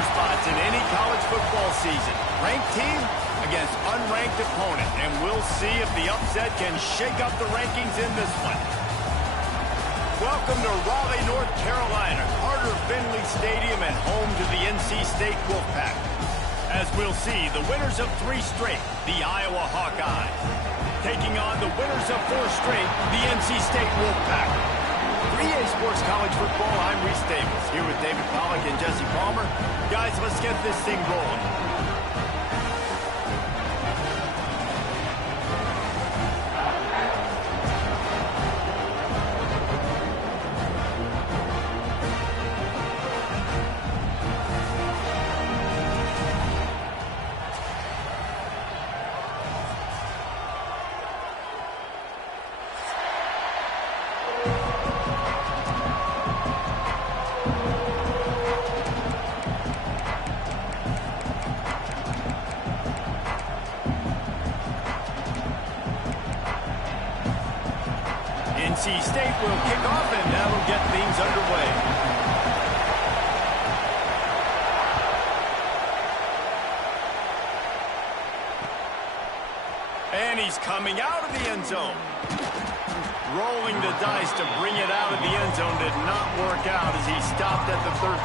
roster spots in any college football season. Ranked team against unranked opponent, and we'll see if the upset can shake up the rankings in this one. Welcome to Raleigh, North Carolina, Carter Finley Stadium, and home to the NC State Wolfpack. As we'll see, the winners of 3 straight, the Iowa Hawkeyes, taking on the winners of 4 straight, the NC State Wolfpack. For EA Sports College Football, I'm Reese Davis, here with David Pollack and Jesse Palmer. Guys, let's get this thing rolling. NC State will kick off, and that'll get things underway. And he's coming out of the end zone. Rolling the dice to bring it out of the end zone did not work out as he stopped at the 13.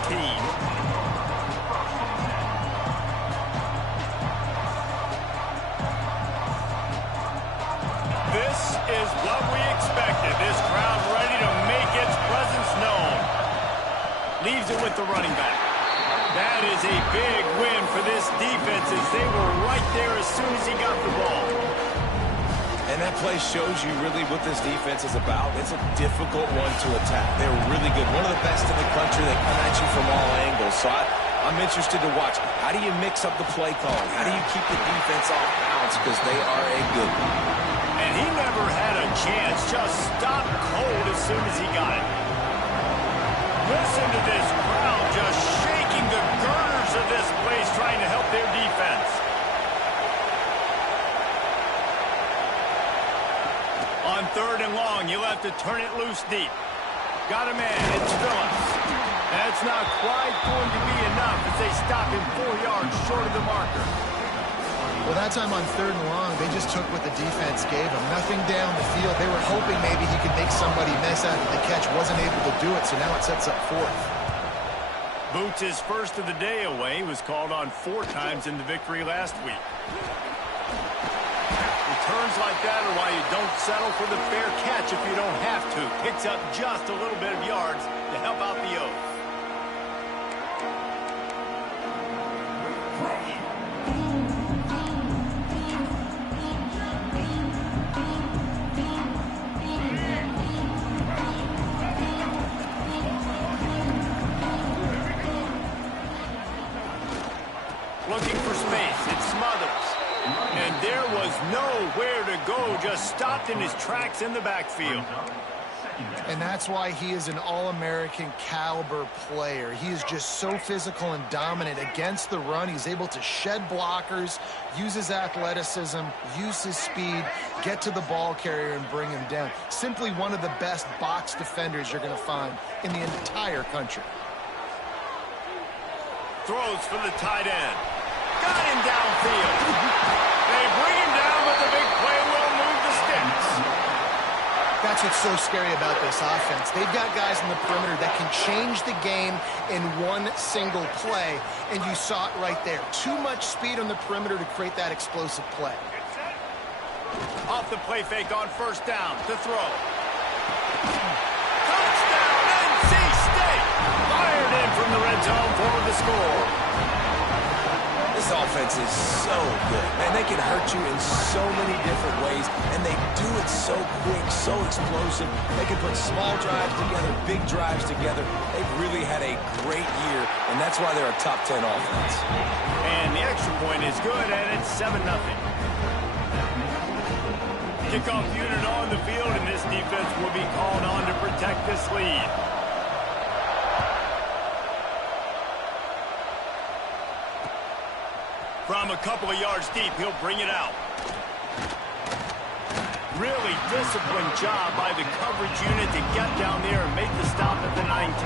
This is what we expected. This crowd ready to make its presence known. Leaves it with the running back. That is a big win for this defense as they were right there as soon as he got the ball. And that play shows you really what this defense is about. It's a difficult one to attack. They're really good. One of the best in the country. They come at you from all angles. So I'm interested to watch. How do you mix up the play calling? How do you keep the defense off balance? Because they are a good one. And he never had a chance. Just stopped cold as soon as he got it. Listen to this crowd just shaking the girders of this place trying to help their defense. On 3rd and long, you'll have to turn it loose deep. Got a man. It's Phillips. That's not quite going to be enough as they stop him 4 yards short of the marker. Well, that time on 3rd and long, they just took what the defense gave them. Nothing down the field. They were hoping maybe he could make somebody miss after the catch. Wasn't able to do it, so now it sets up 4th. Boots' first of the day away was called on 4 times in the victory last week. Returns like that are why you don't settle for the fair catch if you don't have to. Picks up just a little bit of yards to help out the O's. Looking for space, it Smothers. And there was nowhere to go, just stopped in his tracks in the backfield. And that's why he is an All-American caliber player. He is just so physical and dominant against the run. He's able to shed blockers, use his athleticism, use his speed, get to the ball carrier and bring him down. Simply one of the best box defenders you're going to find in the entire country. Throws for the tight end. Got him downfield. They bring him down, but the big play will move the sticks. That's what's so scary about this offense. They've got guys in the perimeter that can change the game in one single play, and you saw it right there. Too much speed on the perimeter to create that explosive play. Off the play fake on 1st down to throw. Touchdown, NC State! Fired in from the red zone for the score. This offense is so good. Man, they can hurt you in so many different ways, and they do it so quick, so explosive. They can put small drives together, big drives together. They've really had a great year, and that's why they're a top 10 offense. And the extra point is good, and it's 7-0. Kickoff unit on the field, and this defense will be called on to protect this lead. From a couple of yards deep, he'll bring it out. Really disciplined job by the coverage unit to get down there and make the stop at the 19.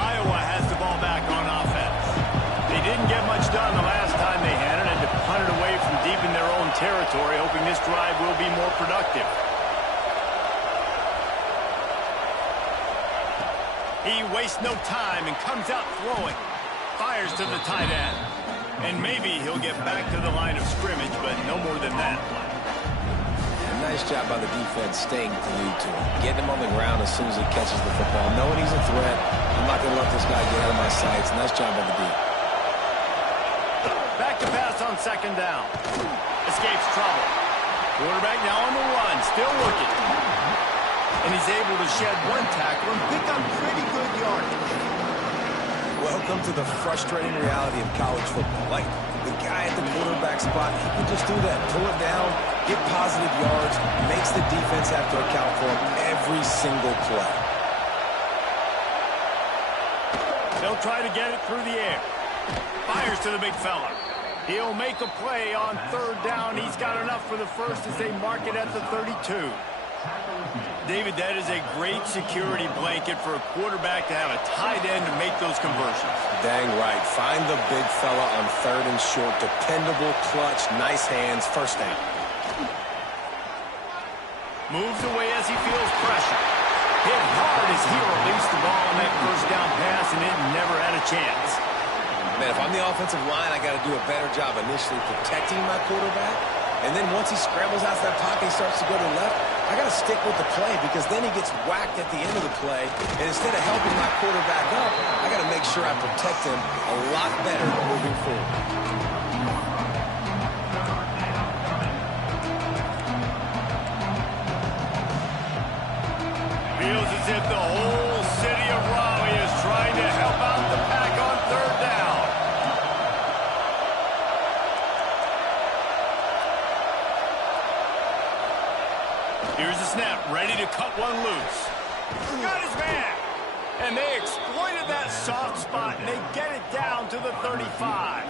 Iowa has the ball back. this drive will be more productive. He wastes no time and comes out throwing. Fires to the tight end. And maybe he'll get back to the line of scrimmage, but no more than that. Nice job by the defense staying glued to him. Getting him on the ground as soon as he catches the football. Knowing he's a threat, I'm not going to let this guy get out of my sights. Nice job by the D. Back to pass on second down. Escapes trouble. Quarterback now on the run, still looking. And he's able to shed one tackle and pick up pretty good yardage. Welcome to the frustrating reality of college football. Like, the guy at the quarterback spot, he can just do that. Pull it down, get positive yards, makes the defense have to account for him every single play. They'll try to get it through the air. Fires to the big fella. He'll make a play on third down. He's got enough for the first as they mark it at the 32. David, that is a great security blanket for a quarterback to have a tight end to make those conversions. Dang right. Find the big fella on third and short. Dependable, clutch, nice hands, first down. Moves away as he feels pressure. Hit hard as he released the ball on that first down pass, and it never had a chance. Man, if I'm the offensive line, I got to do a better job initially protecting my quarterback. And then once he scrambles out of that pocket and starts to go to the left, I got to stick with the play because then he gets whacked at the end of the play. And instead of helping my quarterback up, I got to make sure I protect him a lot better moving forward. Feels as if the whole city of Raleigh is trying to help out the Pack on third down. Here's the snap, ready to cut one loose. Got his man. And they exploited that soft spot, and they get it down to the 35.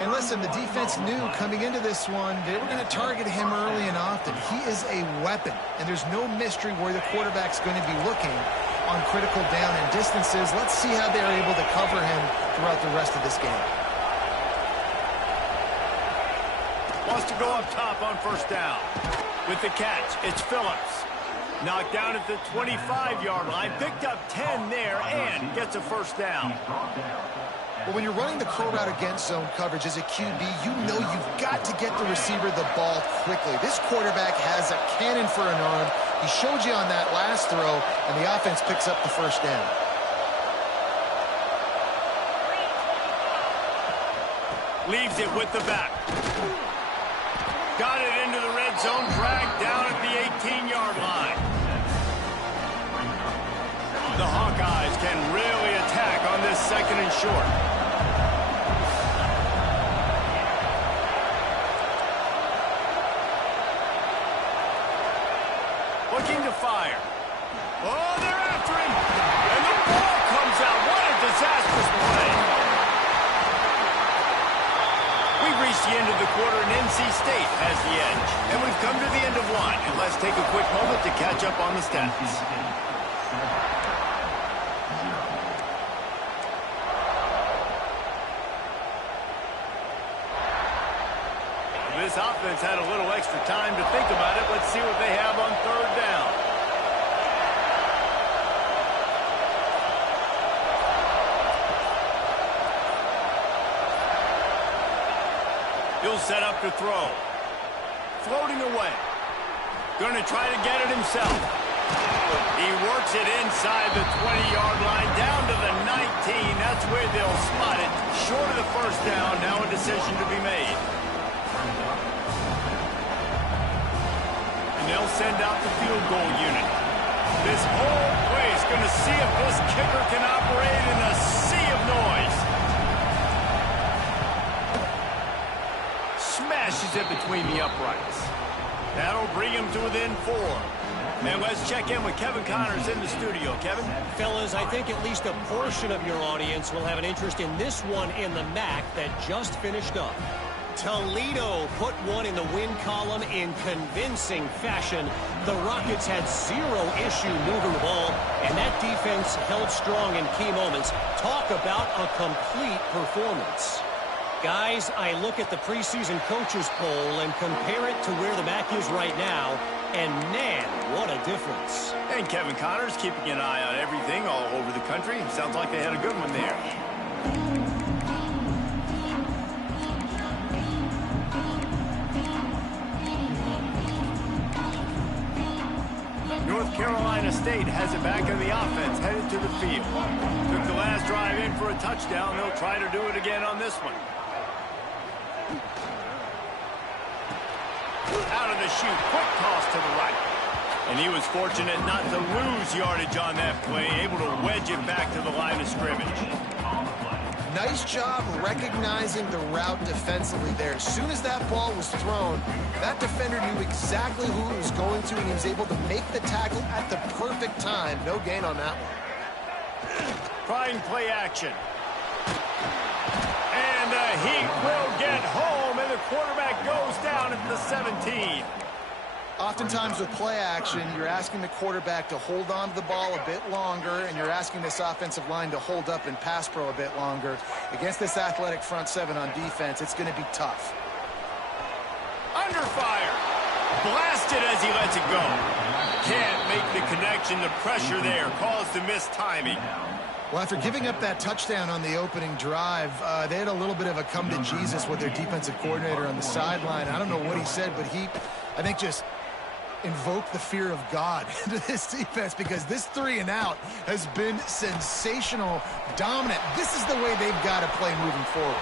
And listen, the defense knew coming into this one, they were going to target him early and often. He is a weapon, and there's no mystery where the quarterback's going to be looking on critical down and distances. Let's see how they're able to cover him throughout the rest of this game. Wants to go up top on first down. With the catch, it's Phillips. Knocked down at the 25-yard line. Picked up 10 there and gets a first down. Well, when you're running the curl route against zone coverage as a QB, you know you've got to get the receiver the ball quickly. This quarterback has a cannon for an arm. He showed you on that last throw, and the offense picks up the first down. Leaves it with the back. Got it into the red zone, dragged down at the 18-yard line. The Hawkeyes can really attack on this second and short. Looking to fire. Oh, they're after him. And the ball comes out. What a disastrous play. We've reached the end of the quarter, and NC State has the edge. And we've come to the end of one. And let's take a quick moment to catch up on the stats. This offense had a little extra time to think about it. Let's see what they have on third down. He'll set up to throw. Floating away. Going to try to get it himself. He works it inside the 20-yard line down to the 19. That's where they'll spot it. Short of the first down. Now a decision to be made. And they'll send out the field goal unit. This whole place going to see if this kicker can operate in a sea of noise. Smashes it between the uprights. That'll bring him to within 4. And let's check in with Kevin Connors in the studio. Kevin? Fellas, I think at least a portion of your audience will have an interest in this one in the MAC that just finished up. Toledo put one in the win column in convincing fashion. The Rockets had zero issue moving the ball, and that defense held strong in key moments. Talk about a complete performance. Guys, I look at the preseason coaches poll and compare it to where the MAC is right now, and man, what a difference. And Kevin Connors keeping an eye on everything all over the country. Sounds like they had a good one there. North Carolina State has it back in the offense, headed to the field. Took the last drive in for a touchdown. They'll try to do it again on this one. Out of the chute, quick toss to the right. And he was fortunate not to lose yardage on that play, able to wedge it back to the line of scrimmage. Nice job recognizing the route defensively there. As soon as that ball was thrown, that defender knew exactly who it was going to, and he was able to make the tackle at the perfect time. No gain on that one. Trying play action. And the Heat will get home, and the quarterback goes down at the 17. Oftentimes with play action, you're asking the quarterback to hold on to the ball a bit longer, and you're asking this offensive line to hold up in pass pro a bit longer. Against this athletic front seven on defense, it's going to be tough. Under fire. Blasted as he lets it go. Can't make the connection. The pressure there caused the missed timing. Well, after giving up that touchdown on the opening drive, they had a little bit of a come to Jesus with their defensive coordinator on the sideline. I don't know what he said, but he, I think, just invoke the fear of God into this defense, because this 3-and-out has been sensational, dominant. This is the way they've got to play moving forward.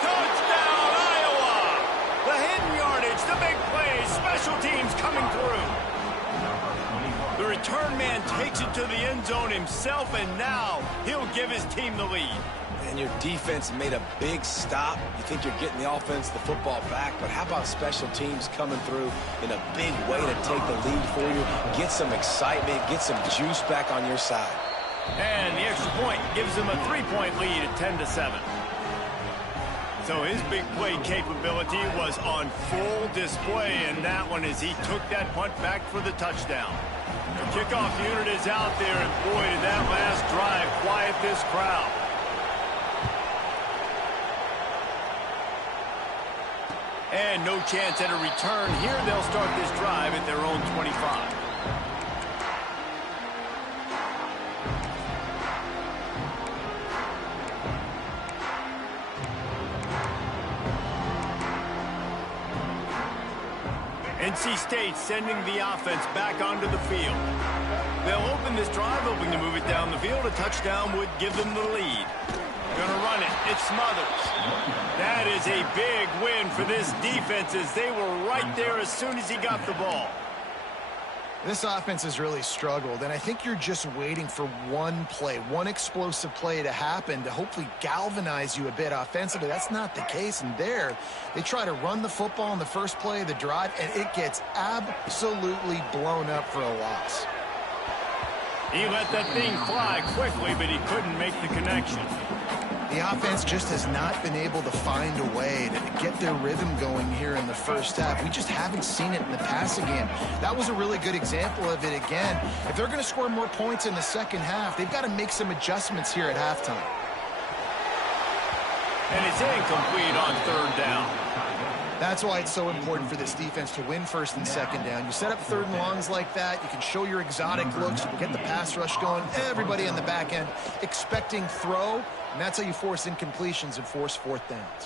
Touchdown, Iowa! The hidden yardage, the big play, special teams coming through. The return man takes it to the end zone himself, and now he'll give his team the lead. And your defense made a big stop. You think you're getting the offense, the football back, but how about special teams coming through in a big way to take the lead for you, get some excitement, get some juice back on your side. And the extra point gives them a 3-point lead at 10-7. So his big play capability was on full display in that one as he took that punt back for the touchdown. The kickoff unit is out there, and boy, did that last drive quiet this crowd. And no chance at a return here. They'll start this drive at their own 25. NC State sending the offense back onto the field. They'll open this drive, hoping to move it down the field. A touchdown would give them the lead. Gonna run it. It's Smothers. That is a big win for this defense, as they were right there as soon as he got the ball. This offense has really struggled, and I think you're just waiting for one play, one explosive play to happen to hopefully galvanize you a bit offensively. That's not the case, and there they try to run the football in the first play of the drive, and it gets absolutely blown up for a loss. He let that thing fly quickly, but he couldn't make the connection. The offense just has not been able to find a way to get their rhythm going here in the first half. We just haven't seen it in the passing game. That was a really good example of it again. If they're going to score more points in the second half, they've got to make some adjustments here at halftime. And it's incomplete on third down. That's why it's so important for this defense to win first and second down. You set up third and longs like that, you can show your exotic looks, you can get the pass rush going, everybody on the back end expecting throw, and that's how you force incompletions and force fourth downs.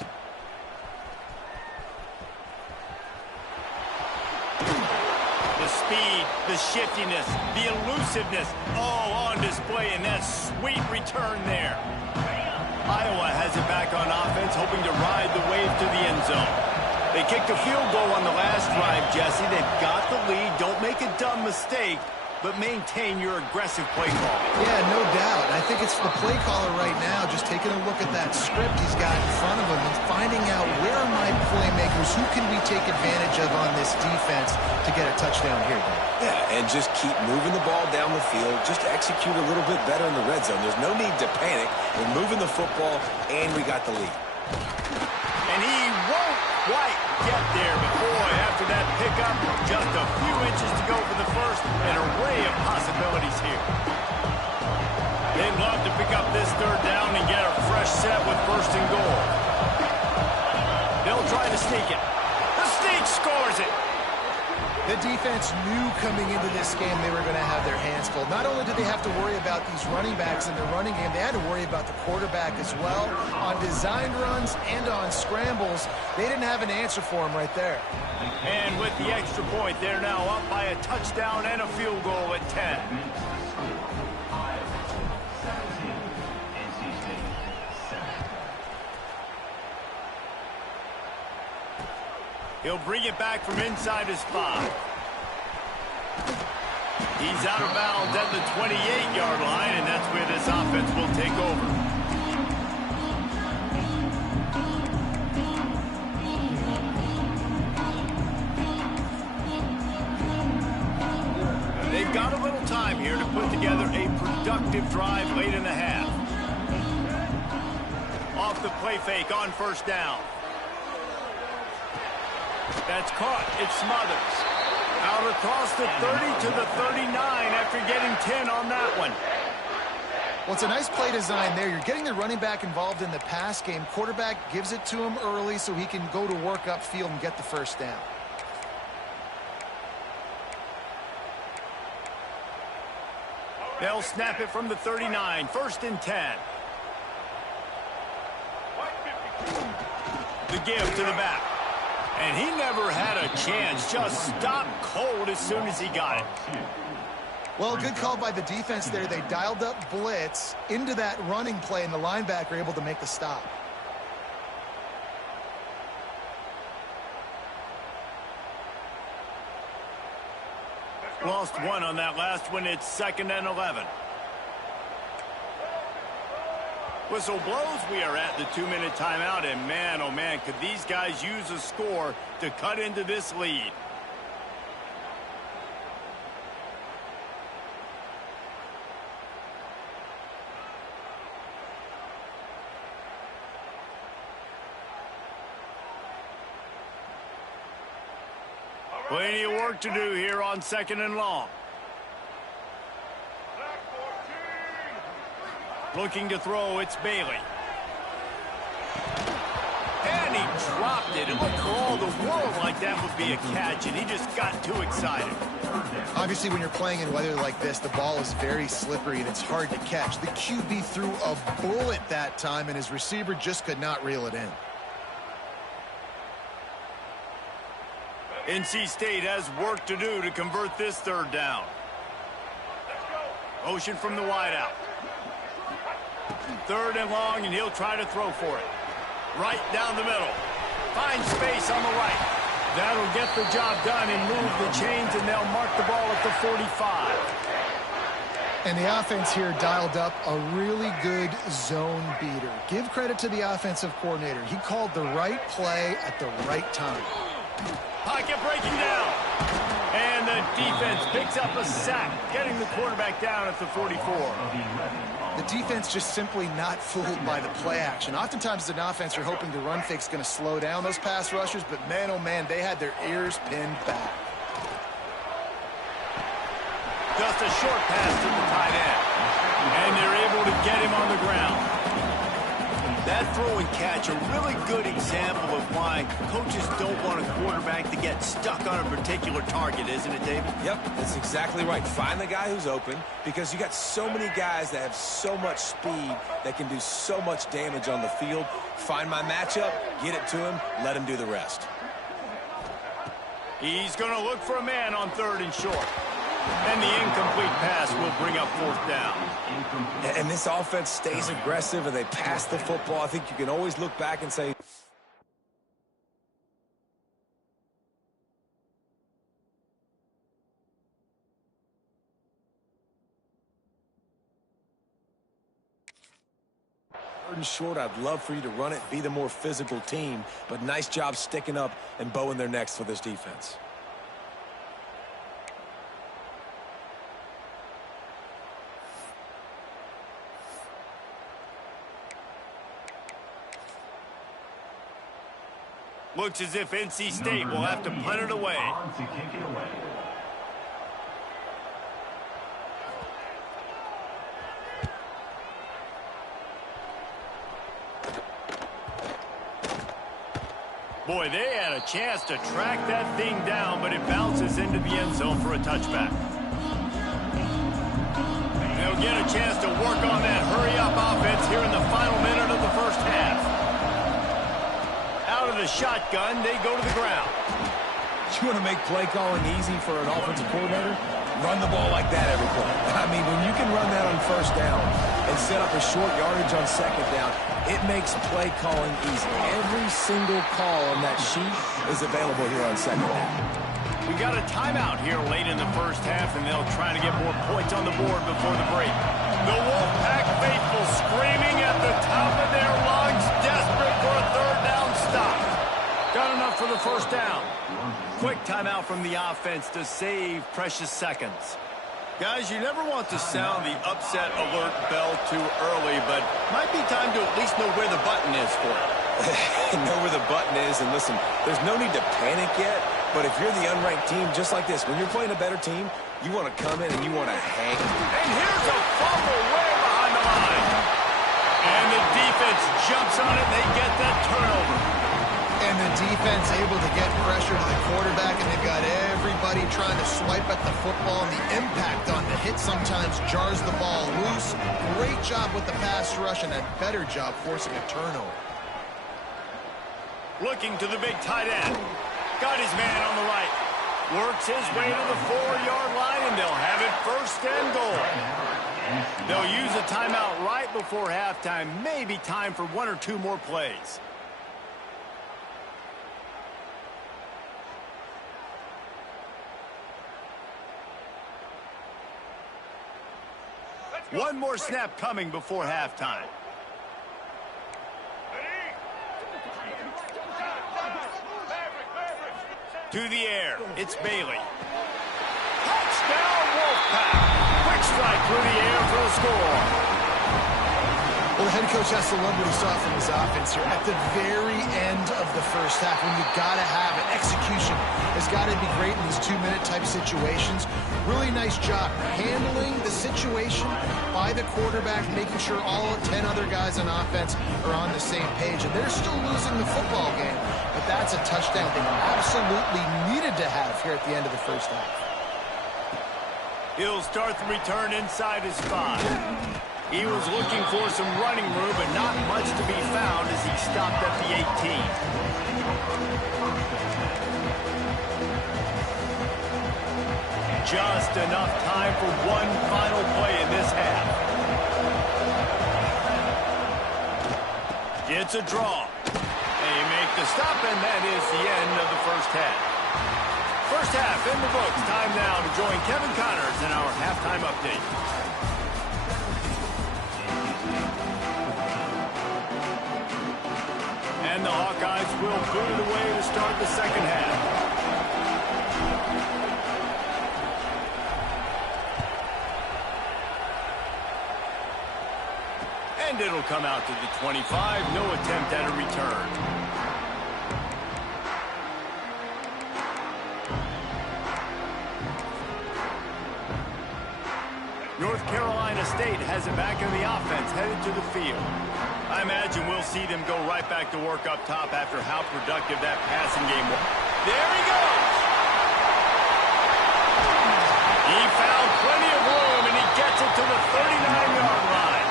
The speed, the shiftiness, the elusiveness, all on display in that sweet return there. Iowa has it back on offense, hoping to ride the wave to the end zone. They kicked a field goal on the last drive, Jesse. They've got the lead. Don't make a dumb mistake, but maintain your aggressive play call. Yeah, no doubt. I think it's the play caller right now just taking a look at that script he's got in front of him and finding out where are my playmakers, who can we take advantage of on this defense to get a touchdown here. Yeah, and just keep moving the ball down the field. Just execute a little bit better in the red zone. There's no need to panic. We're moving the football, and we got the lead. And he won't quite get there, but boy, after that pickup, just a few inches to go for the first, an array of possibilities here. They'd love to pick up this third down and get a fresh set with first and goal. to sneak it. The sneak scores it. The defense knew coming into this game they were going to have their hands full. Not only did they have to worry about these running backs in the running game, they had to worry about the quarterback as well. On designed runs and on scrambles, they didn't have an answer for him right there. And with the extra point, they're now up by a touchdown and a field goal at 10. He'll bring it back from inside his 5. He's out of bounds at the 28-yard line, and that's where this offense will take over. They've got a little time here to put together a productive drive late in the half. Off the play fake on first down. That's caught. It Smothers. Out across the 30 to the 39 after getting 10 on that one. Well, it's a nice play design there. You're getting the running back involved in the pass game. Quarterback gives it to him early so he can go to work upfield and get the first down. They'll snap it from the 39. First and 10. The give to the back. And he never had a chance. Just stopped cold as soon as he got it. Well, good call by the defense there. They dialed up blitz into that running play, and the linebacker able to make the stop. Lost one on that last one. It's 2nd and 11. Whistle blows. We are at the 2-minute timeout, and man, oh man, could these guys use a score to cut into this lead. Plenty of work to do here on 2nd and long. Looking to throw, it's Bailey. And he dropped it. It looked for all the world like that would be a catch, and he just got too excited. Obviously, when you're playing in weather like this, the ball is very slippery, and it's hard to catch. The QB threw a bullet that time, and his receiver just could not reel it in. NC State has work to do to convert this 3rd down. Motion from the wideout. 3rd and long, and he'll try to throw for it. Right down the middle. Finds space on the right. That'll get the job done and move the chains, and they'll mark the ball at the 45. And the offense here dialed up a really good zone beater. Give credit to the offensive coordinator. He called the right play at the right time. Pocket breaking down. And the defense picks up a sack, getting the quarterback down at the 44. The defense just simply not fooled by the play action. Oftentimes, as an offense, you're hoping the run fake's going to slow down those pass rushers, but man, oh man, they had their ears pinned back. Just a short pass to the tight end. And they're able to get him on the ground. That throw and catch, a really good example of why coaches don't want a quarterback to get stuck on a particular target, isn't it, David? Yep, that's exactly right. Find the guy who's open, because you got so many guys that have so much speed that can do so much damage on the field. Find my matchup, get it to him, let him do the rest. He's going to look for a man on 3rd and short. And the incomplete pass will bring up 4th down. And this offense stays aggressive and they pass the football. I think you can always look back and say, third and short, I'd love for you to run it, be the more physical team, but nice job sticking up and bowing their necks for this defense. Looks as if NC State will have to punt it away. Boy, they had a chance to track that thing down, but it bounces into the end zone for a touchback. They'll get a chance to work on that hurry-up offense here in the final minute of the first half. Out of the shotgun, they go to the ground. You want to make play calling easy for an offensive coordinator? Run the ball like that every play. I mean, when you can run that on first down and set up a short yardage on second down, it makes play calling easy. Every single call on that sheet is available here on second down. We got a timeout here late in the first half, and they'll try to get more points on the board before the break. The Wolfpack faithful screaming at the top of their lungs, desperate for a third down stop. Got enough for the first down. Quick timeout from the offense to save precious seconds. Guys, you never want to sound the upset alert bell too early, but might be time to at least know where the button is for it. Know where the button is, and listen, there's no need to panic yet, but if you're the unranked team, just like this, when you're playing a better team, you want to come in and you want to hang. And here's a fumble way behind the line. And the defense jumps on it, and they get that turnover. And the defense able to get pressure to the quarterback, and they've got everybody trying to swipe at the football, and the impact on the hit sometimes jars the ball loose. Great job with the pass rush, and a better job forcing a turnover. Looking to the big tight end. Got his man on the right. Works his way to the 4-yard line, and they'll have it first and goal. They'll use a timeout right before halftime. Maybe time for one or two more plays. One more snap coming before halftime. To the air, it's Bailey. Touchdown, Wolfpack. Quick strike through the air for a score. Well, the head coach has to love what he saw from his offense here. At the very end of the first half, when you got to have it, execution has got to be great in these 2-minute type situations. Really nice job handling the situation by the quarterback, making sure all 10 other guys on offense are on the same page. And they're still losing the football game, but that's a touchdown they absolutely needed to have here at the end of the first half. He'll start the return inside his 5. He was looking for some running room, but not much to be found as he stopped at the 18. Just enough time for one final play in this half. It's a draw. They make the stop, and that is the end of the first half. First half in the books. Time now to join Kevin Connors in our halftime update. And the Hawkeyes will boot it away to start the second half. And it'll come out to the 25. No attempt at a return. North Carolina State has it back in the offense, headed to the field. I imagine we'll see them go right back to work up top after how productive that passing game was. There he goes! He found plenty of room, and he gets it to the 39-yard line.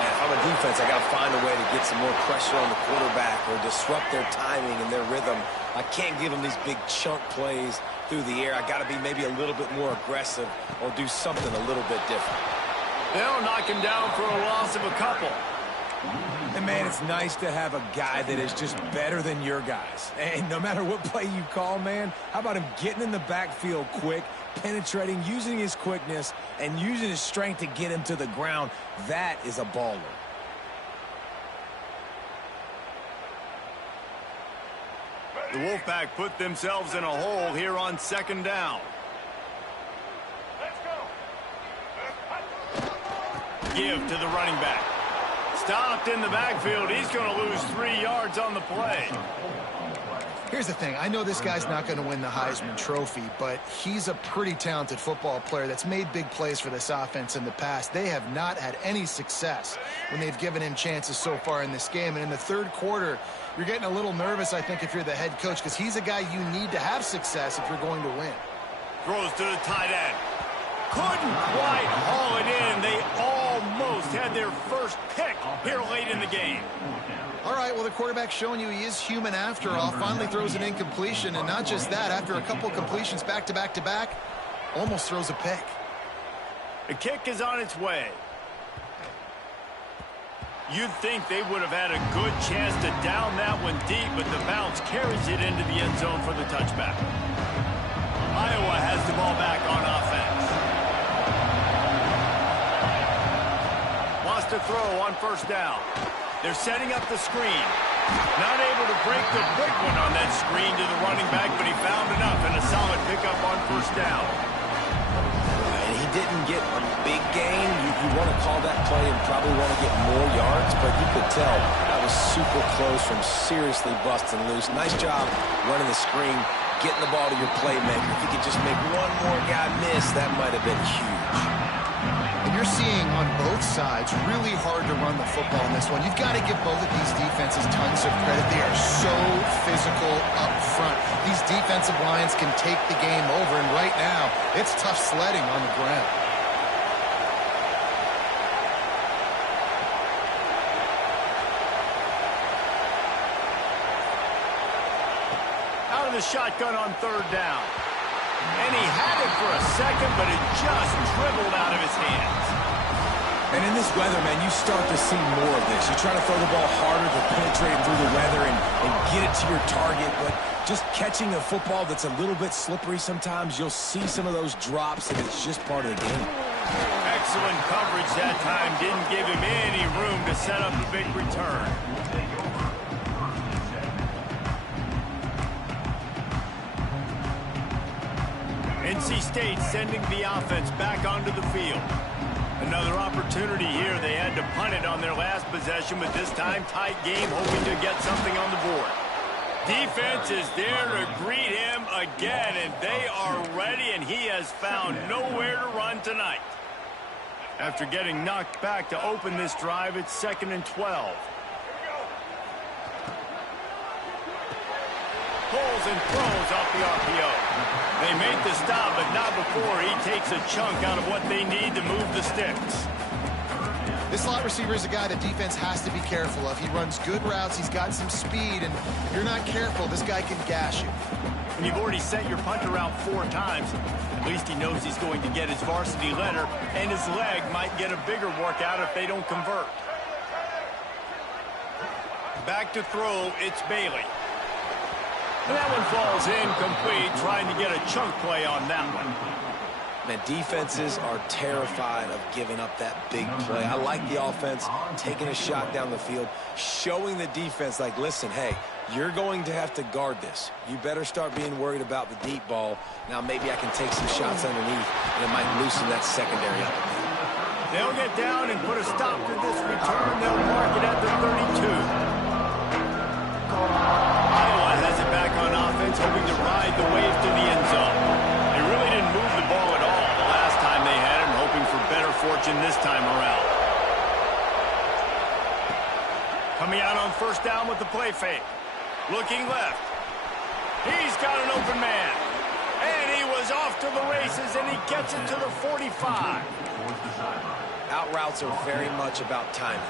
Man, if I'm a defense, I got to find a way to get some more pressure on the quarterback or disrupt their timing and their rhythm. I can't give them these big chunk plays through the air. I got to be maybe a little bit more aggressive or do something a little bit different. They'll knock him down for a loss of a couple. And, man, it's nice to have a guy that is just better than your guys. And no matter what play you call, man, how about him getting in the backfield quick, penetrating, using his quickness, and using his strength to get him to the ground? That is a baller. The Wolfpack put themselves in a hole here on second down. Give to the running back. Stopped in the backfield. He's going to lose 3 yards on the play. Here's the thing. I know this guy's not going to win the Heisman Trophy, but he's a pretty talented football player that's made big plays for this offense in the past. They have not had any success when they've given him chances so far in this game. And in the third quarter, you're getting a little nervous, I think, if you're the head coach, because he's a guy you need to have success if you're going to win. Throws to the tight end. Couldn't quite haul it in. They almost had their first pick here late in the game. All right, well, the quarterback's showing you he is human after all. Finally throws an incompletion, and not just that, after a couple completions back-to-back-to-back, almost throws a pick. The kick is on its way. You'd think they would have had a good chance to down that one deep, but the bounce carries it into the end zone for the touchback. Iowa has the ball back on offense. Wants to throw on first down. They're setting up the screen. Not able to break the big one on that screen to the running back, but he found enough and a solid pickup on first down. And he didn't get a big gain. You want to call that play and probably want to get more yards, but you could tell that was super close from seriously busting loose. Nice job running the screen, getting the ball to your playmaker. If you could just make one more guy miss, that might have been huge. And you're seeing on both sides really hard to run the football in this one. You've got to give both of these defenses tons of credit. They are so physical up front. These defensive lines can take the game over, and right now, it's tough sledding on the ground. Out of the shotgun on third down. And he had it for a second, but it just dribbled out of his hands. And in this weather, man, you start to see more of this. You try to throw the ball harder to penetrate through the weather and get it to your target, but just catching a football that's a little bit slippery sometimes, you'll see some of those drops, and it's just part of the game. Excellent coverage that time. Didn't give him any room to set up a big return. NC State sending the offense back onto the field. Another opportunity here. They had to punt it on their last possession, but this time tight game, hoping to get something on the board. Defense is there to greet him again, and they are ready, and he has found nowhere to run tonight. After getting knocked back to open this drive, it's 2nd and 12. Pulls and throws off the RPO. They made the stop, but not before he takes a chunk out of what they need to move the sticks. This slot receiver is a guy the defense has to be careful of. He runs good routes, he's got some speed, and if you're not careful, this guy can gash you. When you've already sent your punter out 4 times, at least he knows he's going to get his varsity letter, and his leg might get a bigger workout if they don't convert. Back to throw, it's Bailey. And that one falls incomplete, trying to get a chunk play on that one. Man, defenses are terrified of giving up that big play. I like the offense taking a shot down the field, showing the defense like, listen, hey, you're going to have to guard this. You better start being worried about the deep ball. Now maybe I can take some shots underneath, and it might loosen that secondary up a bit. They'll get down and put a stop to this return. They'll mark it at the 32. Iowa has it back on offense, hoping to ride the wave to the end zone. They really didn't move the ball at all the last time they had it, and hoping for better fortune this time around. Coming out on first down with the play fake. Looking left. He's got an open man. And he was off to the races, and he gets it to the 45. Out routes are very much about timing.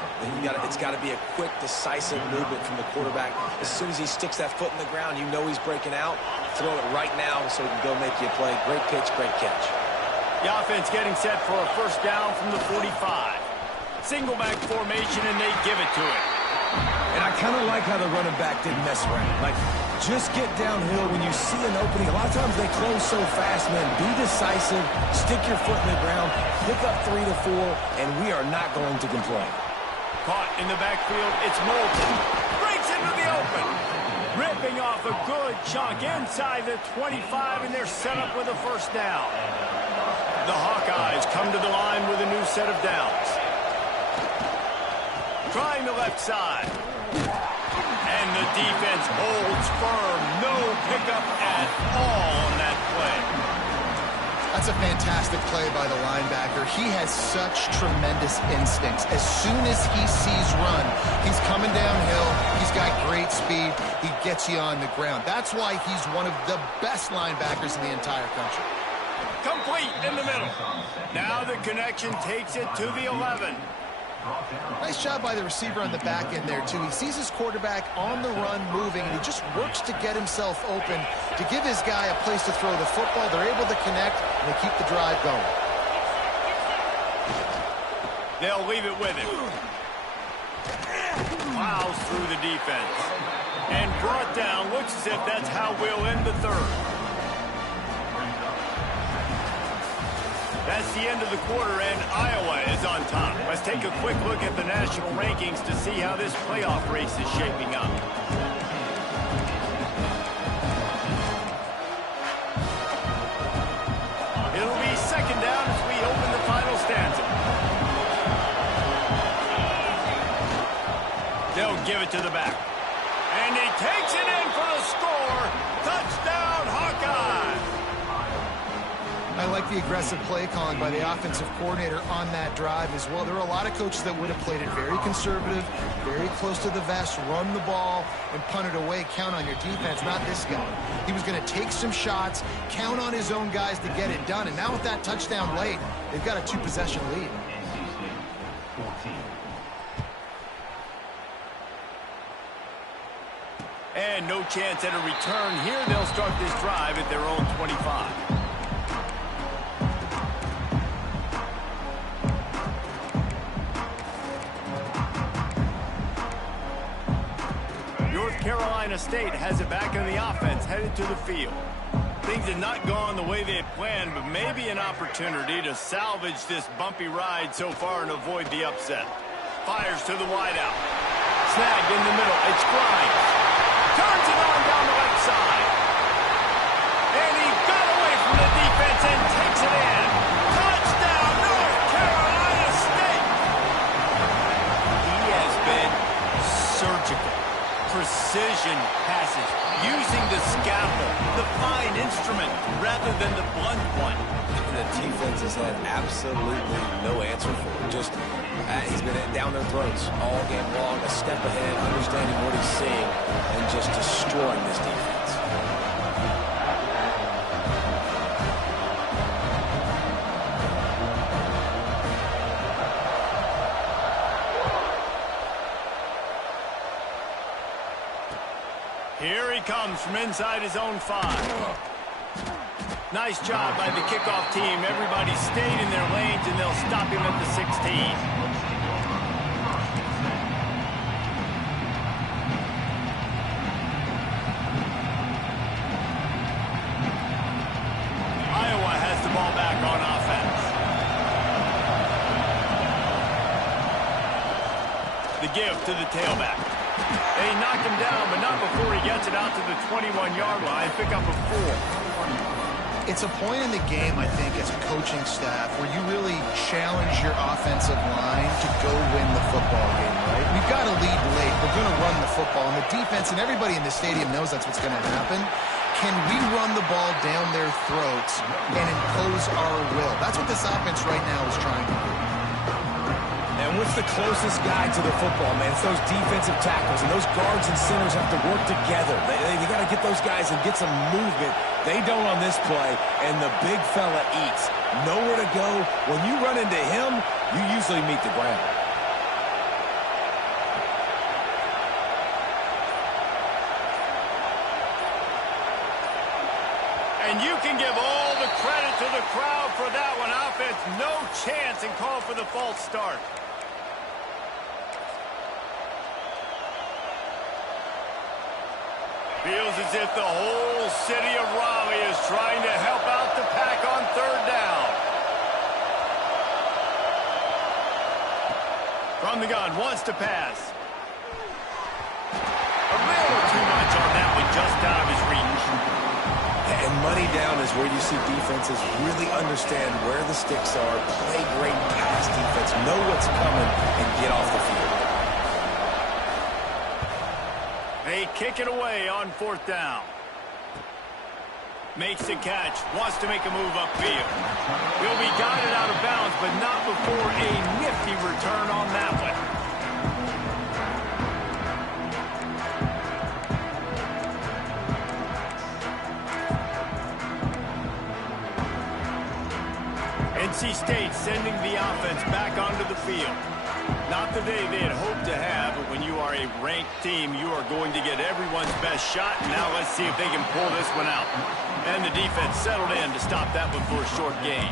It's got to be a quick, decisive movement from the quarterback. As soon as he sticks that foot in the ground, you know he's breaking out. Throw it right now so he can go make you a play. Great pitch, great catch. The offense getting set for a first down from the 45. Single back formation, and they give it to him. And I kind of like how the running back didn't mess around. Like, just get downhill when you see an opening. A lot of times they close so fast, man. Be decisive, stick your foot in the ground, pick up 3 to 4, and we are not going to complain. Caught in the backfield, it's Moulton. Breaks into the open. Ripping off a good chunk inside the 25, and they're set up with a first down. The Hawkeyes come to the line with a new set of downs. Trying the left side. And the defense holds firm. No pickup at all on that play. That's a fantastic play by the linebacker. He has such tremendous instincts. As soon as he sees run, he's coming downhill. He's got great speed. He gets you on the ground. That's why he's one of the best linebackers in the entire country. Complete in the middle. Now the connection takes it to the 11. Nice job by the receiver on the back end there, too. He sees his quarterback on the run moving, and he just works to get himself open to give his guy a place to throw the football. They're able to connect, and they keep the drive going. They'll leave it with him. Plows through the defense. And brought down. Looks as if that's how we'll end the third. That's the end of the quarter, and Iowa is on top. Let's take a quick look at the national rankings to see how this playoff race is shaping up. It'll be second down as we open the final stanza. They'll give it to the back. And he takes it in for the score. Touchdown, Hawkeyes! I like the aggressive play calling by the offensive coordinator on that drive as well. There are a lot of coaches that would have played it very conservative, very close to the vest, run the ball, and punt it away. Count on your defense, not this guy. He was going to take some shots, count on his own guys to get it done. And now with that touchdown late, they've got a 2-possession lead. And no chance at a return here. They'll start this drive at their own 25. North Carolina State has it back in the offense, headed to the field. Things have not gone the way they had planned, but maybe an opportunity to salvage this bumpy ride so far and avoid the upset. Fires to the wideout. Snag in the middle. It's Grimes. Turns it on down the left side. And he got away from the defense and takes it in. Touchdown, North Carolina State! He has been surgical. Precision passes, using the scalpel, the fine instrument, rather than the blunt one. The defense has had absolutely no answer for him. Just, he's been down their throats all game long, a step ahead, understanding what he's seeing, and just destroying this defense. Here he comes from inside his own 5. Nice job by the kickoff team. Everybody stayed in their lanes, and they'll stop him at the 16. Iowa has the ball back on offense. The give to the tailback. They knock him down, but not before he gets it out to the 21-yard line. Pick up a 4. It's a point in the game, I think, as a coaching staff where you really challenge your offensive line to go win the football game, right? We've got to lead late. We're going to run the football. And the defense and everybody in the stadium knows that's what's going to happen. Can we run the ball down their throats and impose our will? That's what this offense right now is trying to do. And what's the closest guy to the football, man? It's those defensive tackles, and those guards and centers have to work together. They got to get those guys and get some movement. They don't on this play, and the big fella eats. Nowhere to go. When you run into him, you usually meet the ground. And you can give all the credit to the crowd for that one. Offense, no chance, and call for the false start. Feels as if the whole city of Raleigh is trying to help out the Pack on third down. From the gun, wants to pass. A little too much on that one, just out of his reach. And money down is where you see defenses really understand where the sticks are, play great pass defense, know what's coming, and get off the field. kick it away on 4th down. Makes the catch. Wants to make a move upfield. He'll be guided out of bounds, but not before a nifty return on that one. NC State sending the offense back onto the field. Not the day they had hoped to have, but when you are a ranked team, you are going to get everyone's best shot. Now let's see if they can pull this one out. And the defense settled in to stop that one for a short gain.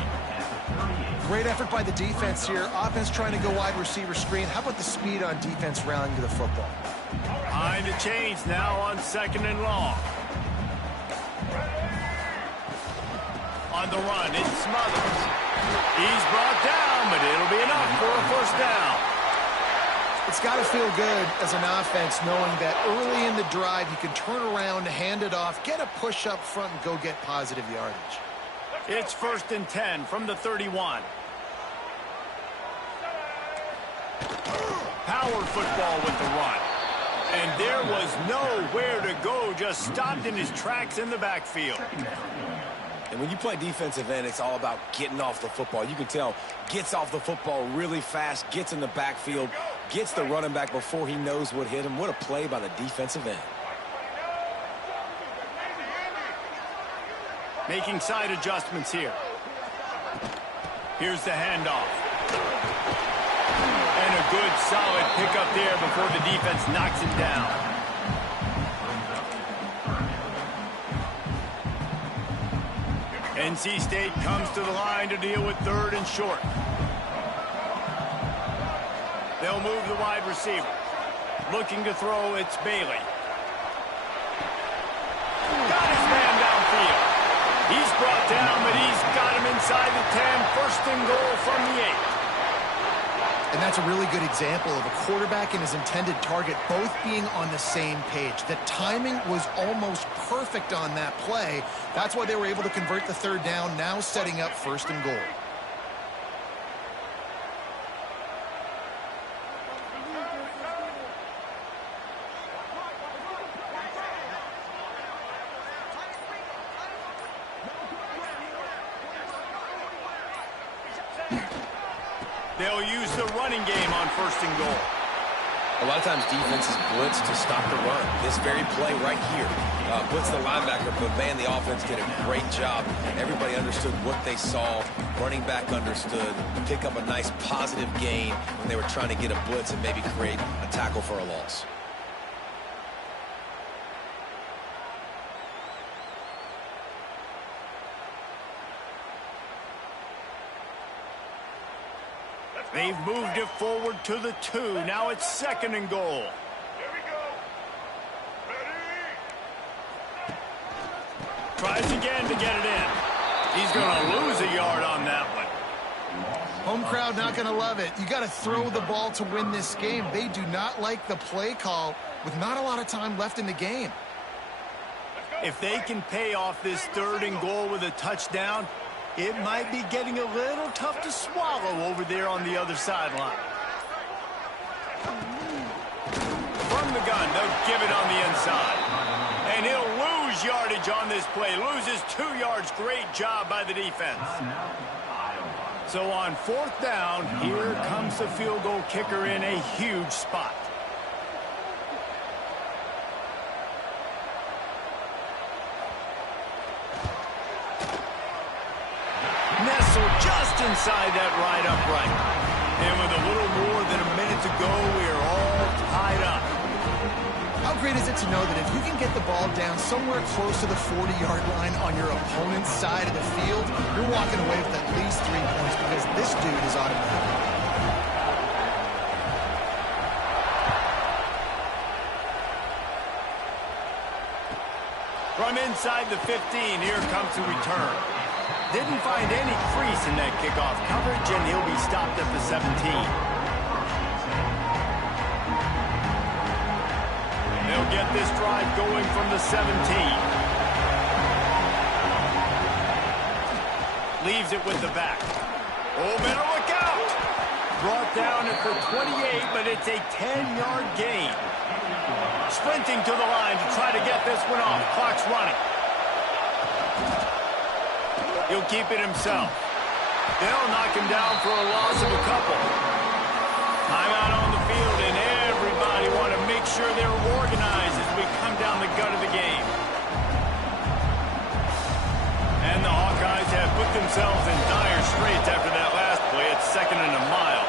Great effort by the defense here. Offense trying to go wide receiver screen. How about the speed on defense rallying to the football? Behind the chains now on 2nd and long. On the run, it Smothers. He's brought down, but it'll be enough for a 1st down. It's got to feel good as an offense knowing that early in the drive you can turn around, hand it off, get a push up front, and go get positive yardage. It's 1st and 10 from the 31. Power football with the run. And there was nowhere to go, just stopped in his tracks in the backfield. And when you play defensive end, it's all about getting off the football. You can tell, gets off the football really fast, gets in the backfield, gets the running back before he knows what hit him. What a play by the defensive end. Making side adjustments here. Here's the handoff. And a good, solid pickup there before the defense knocks him down. NC State comes to the line to deal with 3rd and short. They'll move the wide receiver. Looking to throw, it's Bailey. Got his man downfield. He's brought down, but he's got him inside the 10. 1st and goal from the 8. And that's a really good example of a quarterback and his intended target both being on the same page. The timing was almost perfect on that play. That's why they were able to convert the 3rd down, now setting up 1st and goal. They'll use the running game on 1st and goal. A lot of times defenses blitz to stop the run. This very play right here, blitz the linebacker, but man, the offense did a great job. Everybody understood what they saw. Running back understood. Pick up a nice positive gain when they were trying to get a blitz and maybe create a tackle for a loss. They've moved it forward to the 2. Now it's 2nd and goal. Here we go. Ready? Tries again to get it in. He's going to lose a yard on that one. Home crowd not going to love it. You got to throw the ball to win this game. They do not like the play call with not a lot of time left in the game. If they can pay off this 3rd and goal with a touchdown, it might be getting a little tough to swallow over there on the other sideline. From the gun, they'll give it on the inside. And he'll lose yardage on this play. Loses 2 yards. Great job by the defense. So on 4th down, here comes the field goal kicker in a huge spot. Nestled just inside that right upright. And with a little more than a minute to go, we are all tied up. How great is it to know that if you can get the ball down somewhere close to the 40-yard line on your opponent's side of the field, you're walking away with at least 3 points because this dude is automatic. From inside the 15, here comes the return. Didn't find any crease in that kickoff coverage, and he'll be stopped at the 17. They'll get this drive going from the 17. Leaves it with the back. Oh, better look out! brought down at the 28, but it's a 10-yard gain. Sprinting to the line to try to get this one off. Clock's running. He'll keep it himself. They'll knock him down for a loss of a couple. Timeout on the field, and everybody want to make sure they're organized as we come down the gut of the game. And the Hawkeyes have put themselves in dire straits after that last play. It's 2nd and a mile.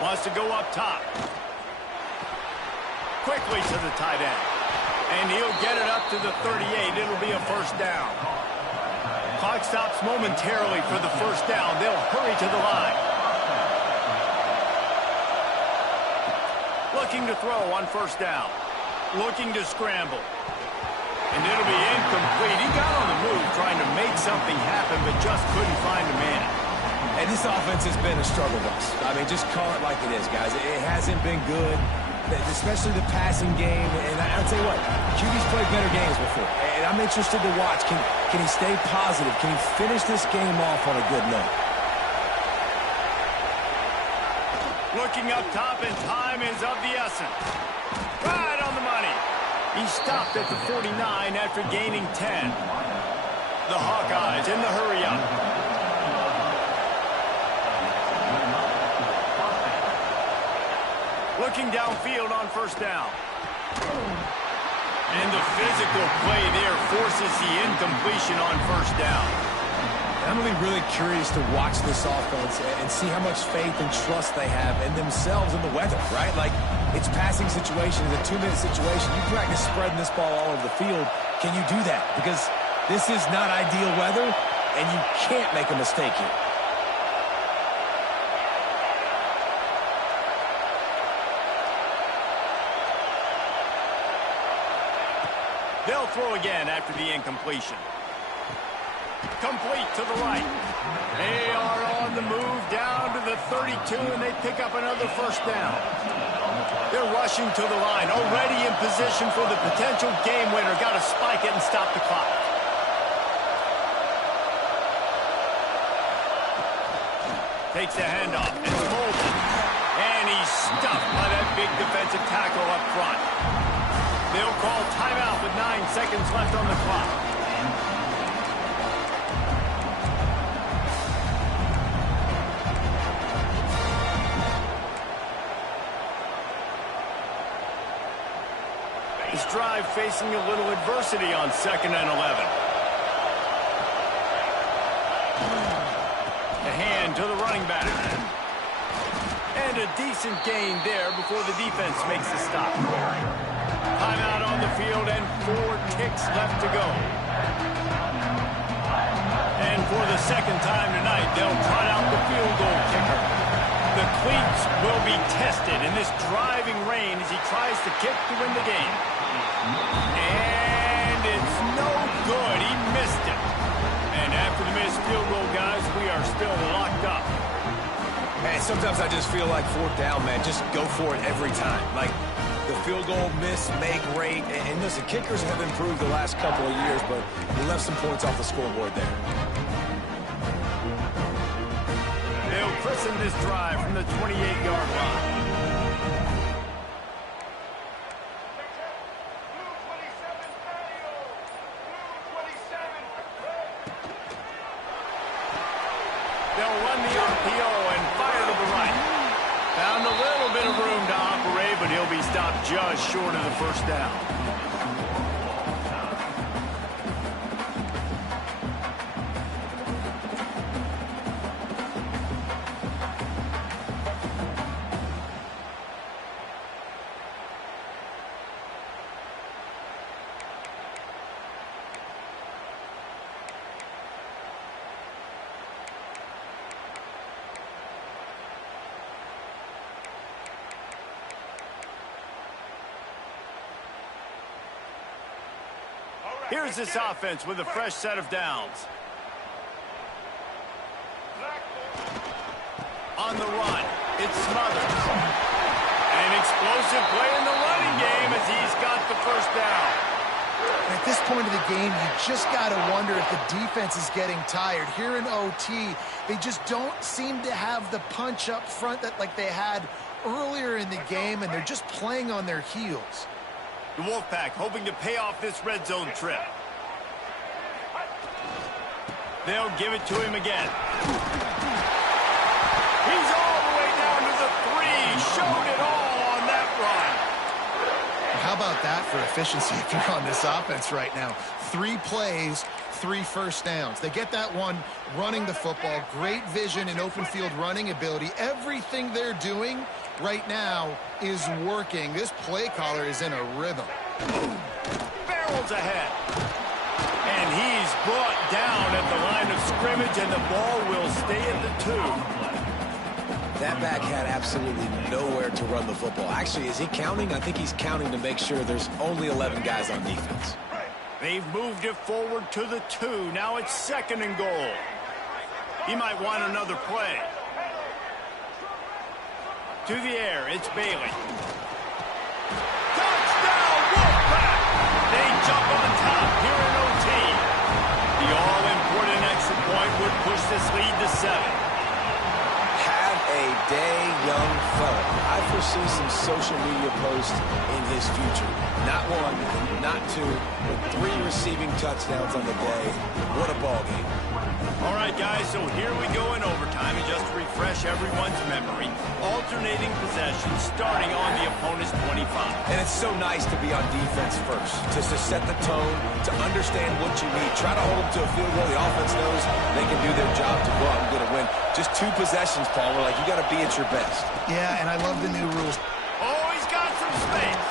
Wants to go up top. Quickly to the tight end. And he'll get it up to the 38. It'll be a first down. Clock stops momentarily for the first down. They'll hurry to the line. Looking to throw on first down. Looking to scramble. And it'll be incomplete. He got on the move trying to make something happen, but just couldn't find a man. And this offense has been a struggle bus. I mean, just call it like it is, guys. It hasn't been good, especially the passing game. And I'll tell you what, QB's played better games before. And I'm interested to watch. Can he stay positive? Can he finish this game off on a good note? Looking up top, and time is of the essence. Right on the money. He stopped at the 49 after gaining 10. The Hawkeyes in the hurry-up. Looking downfield on first down. And the physical play there forces the incompletion on first down. I'm going to be really curious to watch this offense and see how much faith and trust they have in themselves and the weather, right? Like, it's passing situation, it's a 2-minute situation. You practice spreading this ball all over the field. Can you do that? Because this is not ideal weather, and you can't make a mistake here. They'll throw again after the incompletion. Complete to the right. They are on the move down to the 32, and they pick up another first down. They're rushing to the line, already in position for the potential game winner. Got to spike it and stop the clock. Takes the handoff. It's Molden. And he's stuffed by that big defensive tackle up front. They'll call timeout with 9 seconds left on the clock. This drive facing a little adversity on 2nd and 11. A hand to the running back. And a decent gain there before the defense makes the stop. Timeout on the field and 4 ticks left to go. And for the second time tonight, they'll trot out the field goal kicker. The cleats will be tested in this driving rain as he tries to kick to win the game. And it's no good. He missed it. And after the missed field goal, guys, we are still locked up. Man, sometimes I just feel like 4th down, man. Just go for it every time. Like, the field goal miss, make rate. And listen, kickers have improved the last couple of years, but we left some points off the scoreboard there. They'll christen this drive from the 28-yard line. They'll run the RPO and fire to the right. Found a little bit of room to operate, but he'll be stopped just short of the first down. Here's this offense with a fresh set of downs. On the run, it's Smothers. An explosive play in the running game as he's got the first down. And at this point of the game, you just got to wonder if the defense is getting tired. Here in OT, they just don't seem to have the punch up front that like they had earlier in the game, and they're just playing on their heels. The Wolfpack hoping to pay off this red zone trip. They'll give it to him again. He's all the way down to the 3. Showed it all on that run. How about that for efficiency if you're on this offense right now? 3 plays, 3 first downs. They get that one running the football. Great vision and open field running ability. Everything they're doing right now is working. This play caller is in a rhythm. Barrels ahead. And he's brought down at the line of scrimmage, and the ball will stay at the 2. That back had absolutely nowhere to run the football. Actually, is he counting? I think he's counting to make sure there's only 11 guys on defense. They've moved it forward to the 2. Now it's 2nd and goal. He might want another play. To the air, it's Bailey. Touchdown, Wolfpack! They jump on top here in OT. The all-important extra point would push this lead to 7. Have a day, young fella. I foresee some social media posts in his future. Not 1, not 2, but 3 receiving touchdowns on the day. What a ball game. All right, guys, so here we go in overtime, and just to refresh everyone's memory, alternating possessions starting on the opponent's 25. And it's so nice to be on defense first, to set the tone, to understand what you need. Try to hold them to a field goal. The offense knows they can do their job to go out and get a win. Just 2 possessions, Paul. We're like, you got to be at your best. Yeah, and I love the new rules. Oh, he's got some space.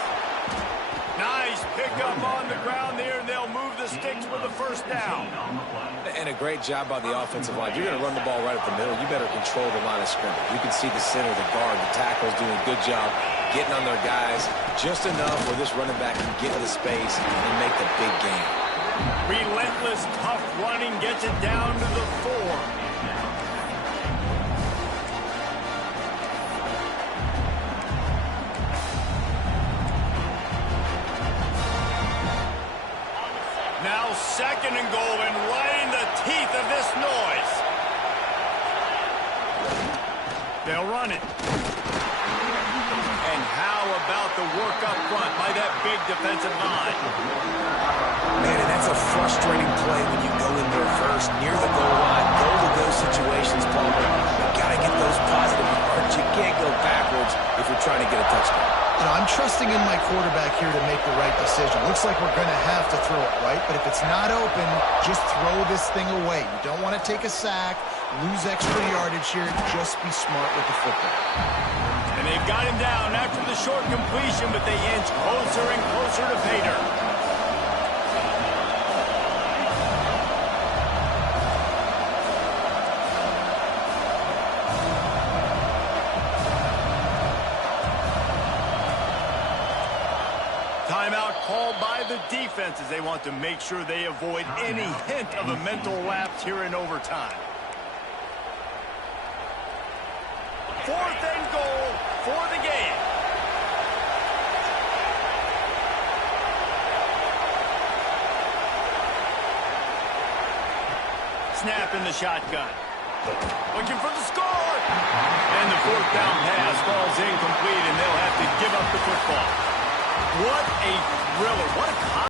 Nice pickup on the ground there, and they'll move the sticks for the first down. And a great job by the offensive line. You're going to run the ball right up the middle. You better control the line of scrimmage. You can see the center, the guard, the tackles doing a good job getting on their guys just enough where this running back can get into space and make the big game. Relentless, tough running gets it down to the 4. Now 2nd and goal, and right in the teeth of this noise. They'll run it. And how about the work up front by that big defensive line? Man, and that's a frustrating play when you go in there first, near the goal line, go to those situations, Paul. You got to get those positive yards. You can't go backwards if you're trying to get a touchdown. You know, I'm trusting in my quarterback here to make the right decision. Looks like we're going to have to throw it, right? But if it's not open, just throw this thing away. You don't want to take a sack, lose extra yardage here. Just be smart with the football. And they've got him down after the short completion, but they inch closer and closer to pay dirt. Timeout called by the defense as they want to make sure they avoid any hint of a mental lapse here in overtime. 4th and goal for the game. Snap in the shotgun. Looking for the score. And the 4th down pass falls incomplete, and they'll have to give up the football. What a thriller. What a